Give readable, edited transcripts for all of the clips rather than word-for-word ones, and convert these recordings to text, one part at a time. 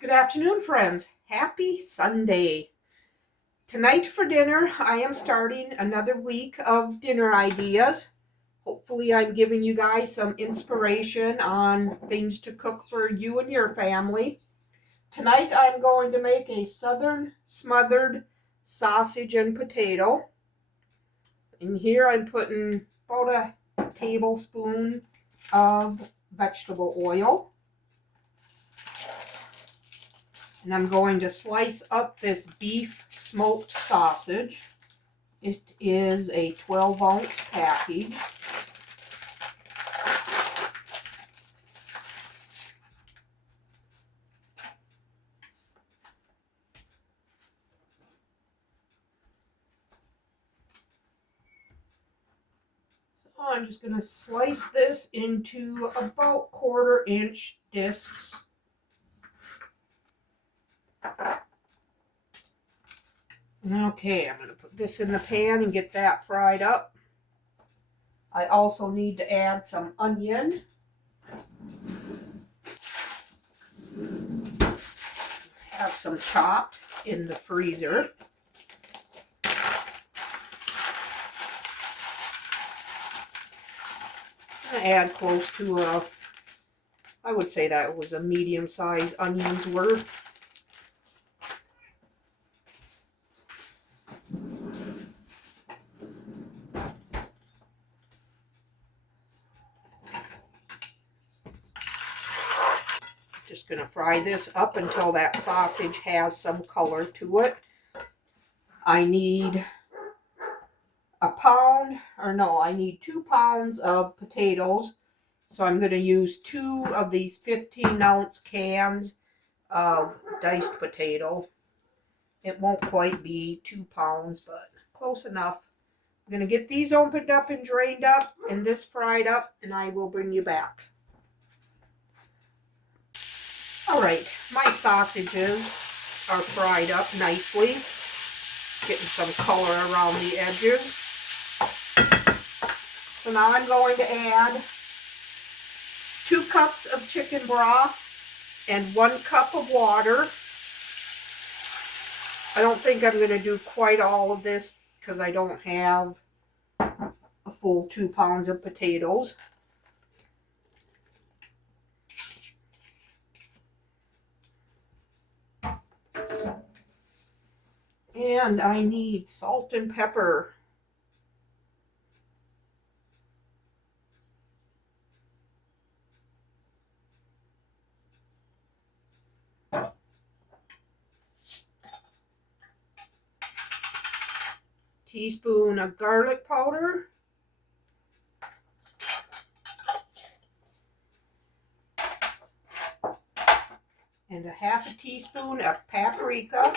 Good afternoon, friends. Happy Sunday. Tonight for dinner, I am starting another week of dinner ideas. Hopefully, I'm giving you guys some inspiration on things to cook for you and your family. Tonight, I'm going to make a southern smothered sausage and potato. In here, I'm putting about a tablespoon of vegetable oil. And I'm going to slice up this beef smoked sausage. It is a 12-ounce package. So I'm just going to slice this into about 1/4-inch discs. Okay, I'm going to put this in the pan and get that fried up. I also need to add some onion. Have some chopped in the freezer. I'm going to add close to I would say that was a medium-sized onion's worth. Just going to fry this up until that sausage has some color to it. I need I need 2 pounds of potatoes. So I'm going to use 2 of these 15-ounce cans of diced potato. It won't quite be 2 pounds, but close enough. I'm going to get these opened up and drained up and this fried up, and I will bring you back. All right, my sausages are fried up nicely, getting some color around the edges. So now I'm going to add 2 cups of chicken broth and 1 cup of water. I don't think I'm going to do quite all of this because I don't have a full 2 pounds of potatoes. And I need salt and pepper. Teaspoon of garlic powder. And a 1/2 teaspoon of paprika.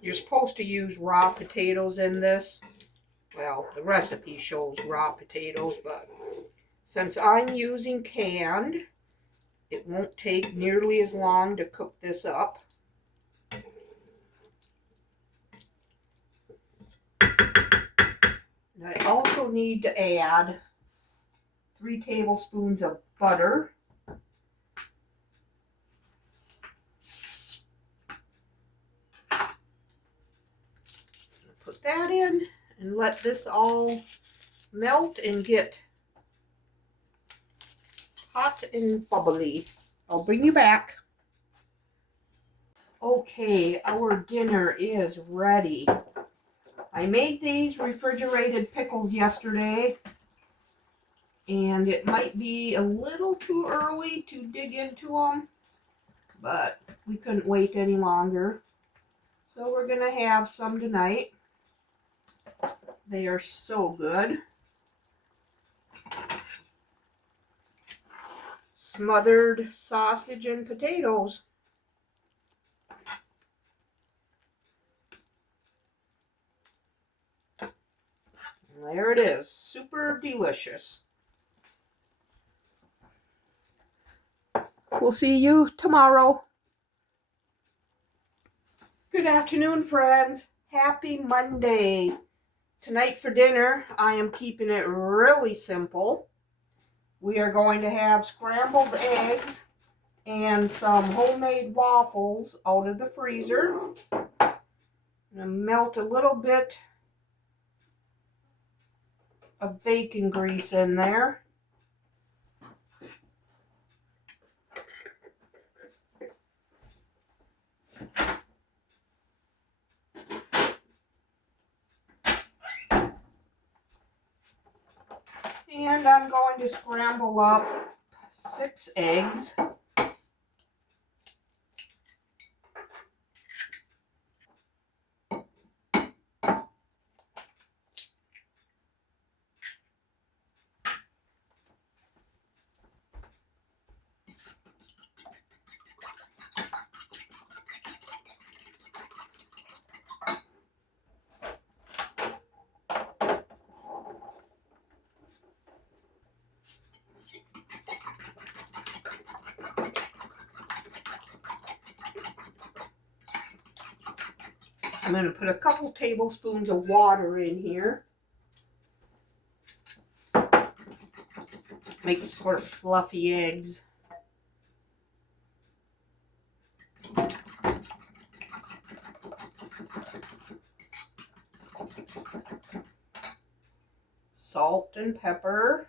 You're supposed to use raw potatoes in this. Well, the recipe shows raw potatoes, but since I'm using canned, it won't take nearly as long to cook this up. And I also need to add 3 tablespoons of butter. Put that in and let this all melt and get hot and bubbly. I'll bring you back. Okay, our dinner is ready. I made these refrigerated pickles yesterday, and it might be a little too early to dig into them, but we couldn't wait any longer. So we're going to have some tonight. They are so good. Smothered sausage and potatoes. And there it is. Super delicious. We'll see you tomorrow. Good afternoon, friends. Happy Monday. Tonight for dinner, I am keeping it really simple. We are going to have scrambled eggs and some homemade waffles out of the freezer. I'm going to melt a little bit of bacon grease in there. And I'm going to scramble up 6 eggs. I'm going to put a couple tablespoons of water in here. Makes for fluffy eggs. Salt and pepper.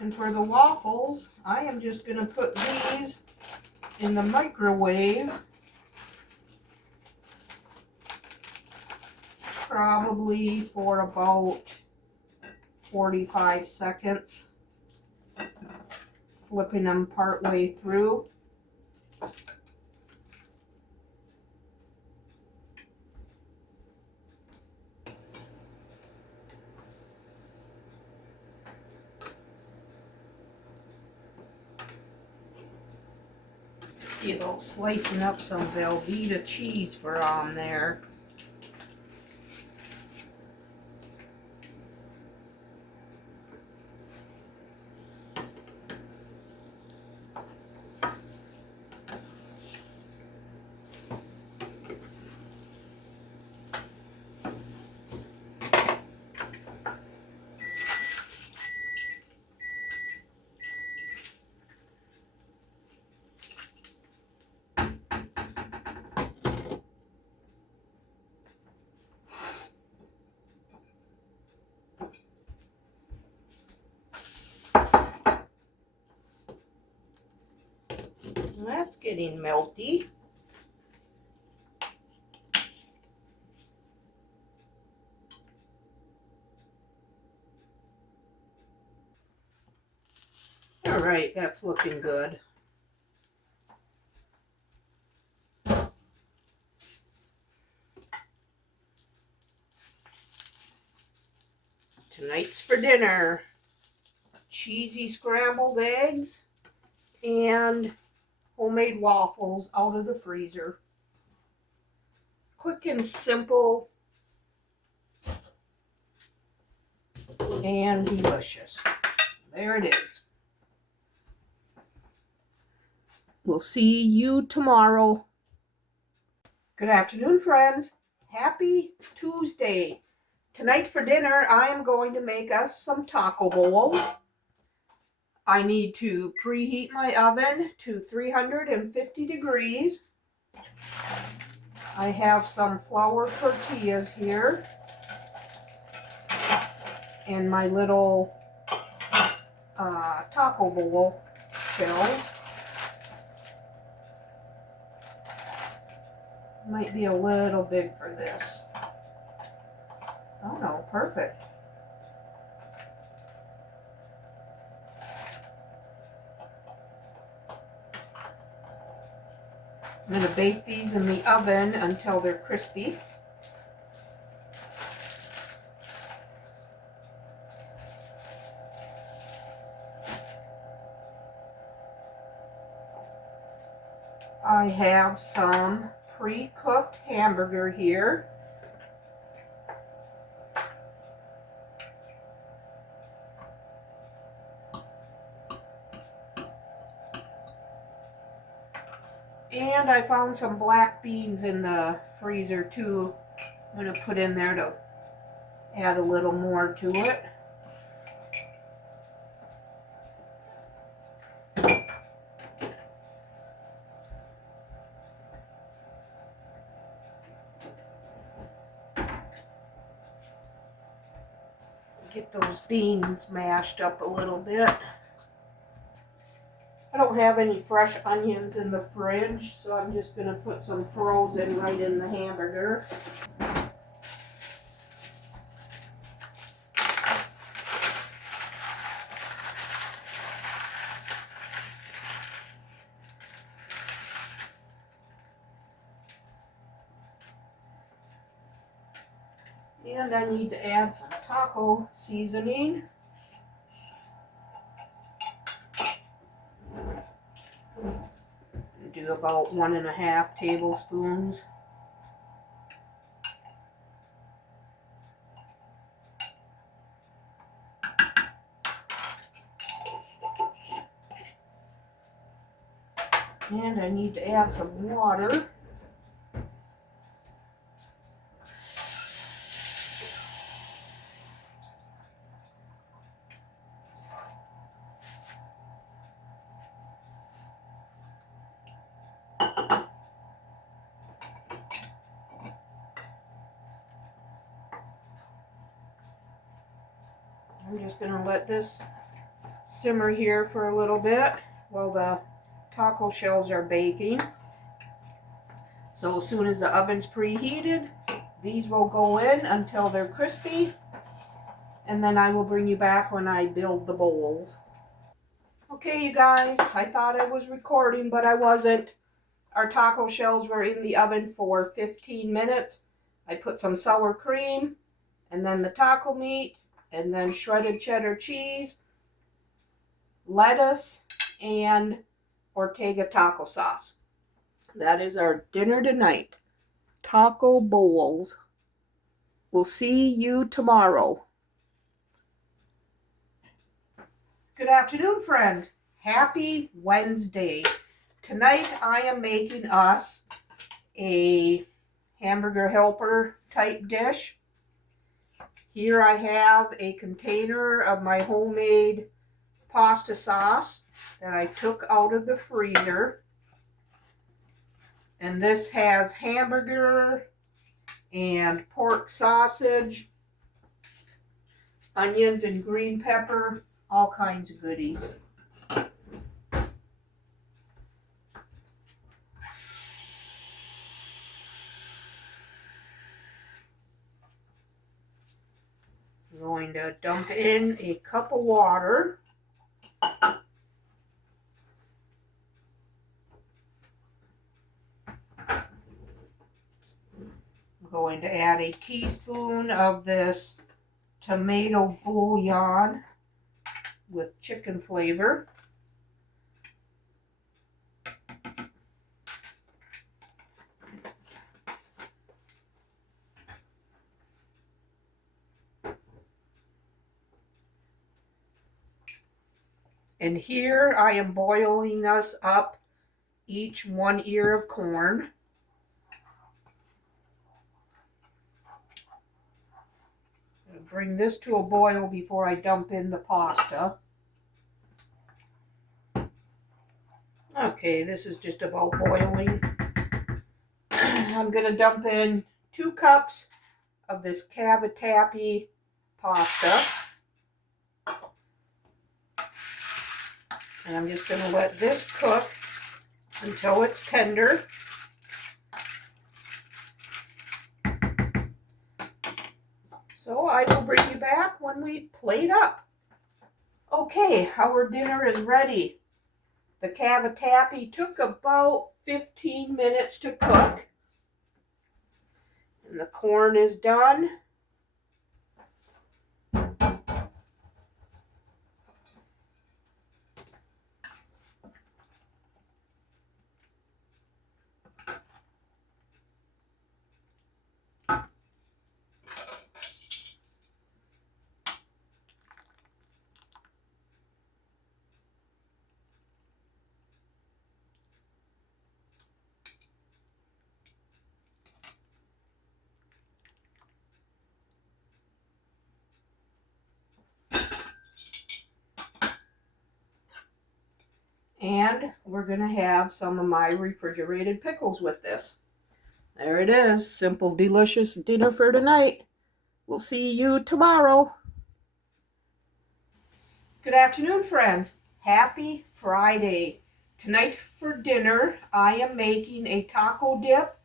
And for the waffles, I am just going to put these in the microwave, probably for about 45 seconds, flipping them part way through. See about slicing up some Velveeta cheese for on there. That's getting melty. All right, that's looking good. Tonight's for dinner, cheesy scrambled eggs and homemade waffles out of the freezer. Quick and simple and delicious. There it is. We'll see you tomorrow. Good afternoon, friends. Happy Tuesday. Tonight for dinner, I am going to make us some taco bowls. I need to preheat my oven to 350 degrees. I have some flour tortillas here and my little taco bowl shells. Might be a little big for this. Oh no, perfect. I'm going to bake these in the oven until they're crispy. I have some pre-cooked hamburger here. And I found some black beans in the freezer too. I'm going to put in there to add a little more to it. Get those beans mashed up a little bit. I don't have any fresh onions in the fridge, so I'm just going to put some frozen right in the hamburger. And I need to add some taco seasoning. Do about 1.5 tablespoons. And I need to add some water. I'm just going to let this simmer here for a little bit while the taco shells are baking. So as soon as the oven's preheated, these will go in until they're crispy, and then I will bring you back when I build the bowls. Okay, you guys, I thought I was recording, but I wasn't. Our taco shells were in the oven for 15 minutes. I put some sour cream, and then the taco meat, and then shredded cheddar cheese, lettuce, and Ortega taco sauce. That is our dinner tonight. Taco bowls. We'll see you tomorrow. Good afternoon, friends. Happy Wednesday. Tonight I am making us a Hamburger Helper type dish. Here I have a container of my homemade pasta sauce that I took out of the freezer. And this has hamburger and pork sausage, onions and green pepper, all kinds of goodies. I'm going to dump in a cup of water. I'm going to add a teaspoon of this tomato bouillon with chicken flavor. And here I am boiling us up each 1 ear of corn. I'm going to bring this to a boil before I dump in the pasta. Okay, this is just about boiling. I'm going to dump in 2 cups of this cavatappi pasta. And I'm just going to let this cook until it's tender. So I will bring you back when we plate up. Okay, our dinner is ready. The cavatappi took about 15 minutes to cook. And the corn is done. And we're going to have some of my refrigerated pickles with this. There it is. Simple, delicious dinner for tonight. We'll see you tomorrow. Good afternoon, friends. Happy Friday. Tonight for dinner, I am making a taco dip.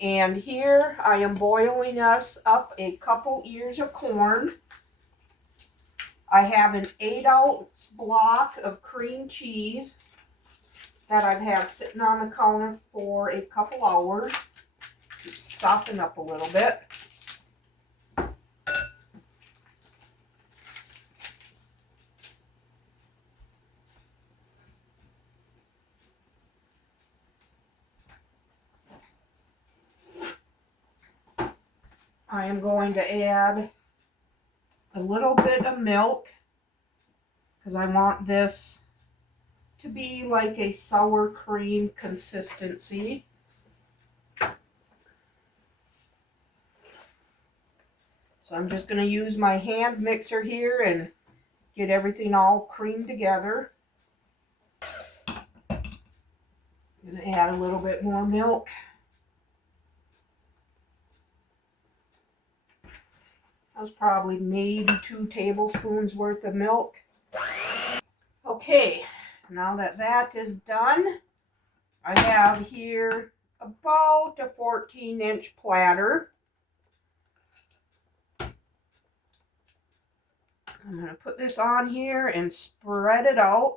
And here I am boiling us up a couple ears of corn. I have an 8-ounce block of cream cheese that I've had sitting on the counter for a couple hours. Just soften up a little bit. I am going to add a little bit of milk because I want this to be like a sour cream consistency. So I'm just going to use my hand mixer here and get everything all creamed together. I'm going to add a little bit more milk. That was probably maybe 2 tablespoons worth of milk. Okay, now that that is done, I have here about a 14-inch platter. I'm going to put this on here and spread it out.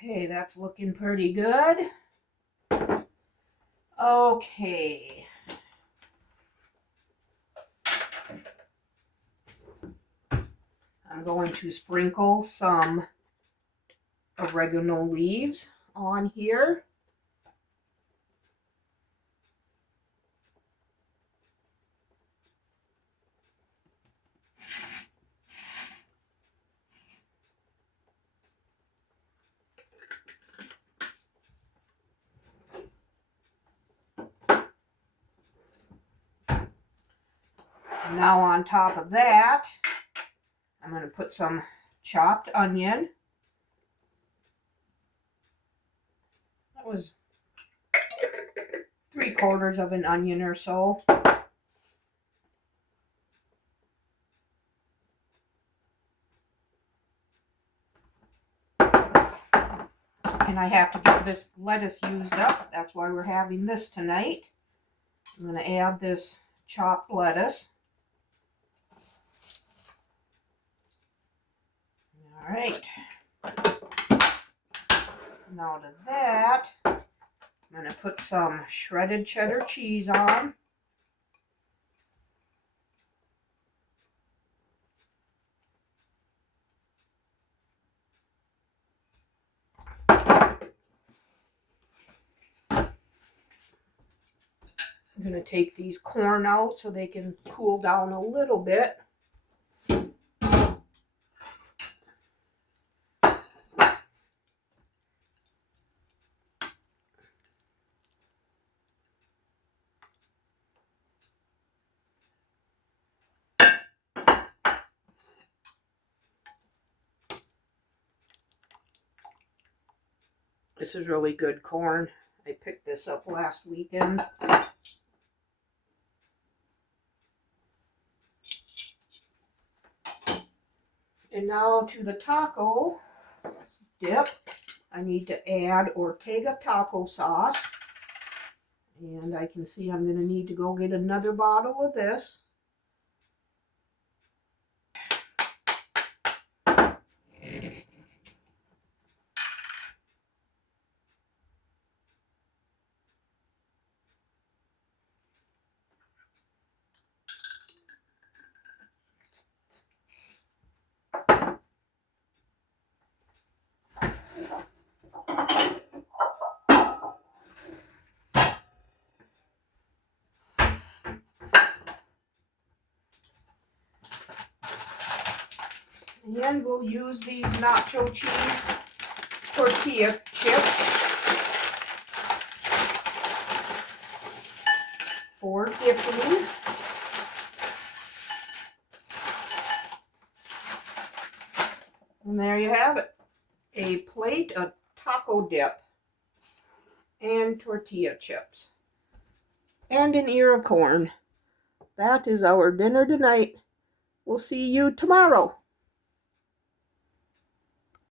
Okay, that's looking pretty good. Okay. I'm going to sprinkle some oregano leaves on here. Now on top of that, I'm going to put some chopped onion. That was 3/4 of an onion or so. And I have to get this lettuce used up. That's why we're having this tonight. I'm going to add this chopped lettuce. All right. Now to that, I'm going to put some shredded cheddar cheese on. I'm going to take these corn out so they can cool down a little bit. This is really good corn. I picked this up last weekend. And now to the taco dip, I need to add Ortega taco sauce. And I can see I'm going to need to go get another bottle of this. And we'll use these nacho cheese tortilla chips for dipping. a plate of taco dip, and tortilla chips, and an ear of corn. That is our dinner tonight. We'll see you tomorrow.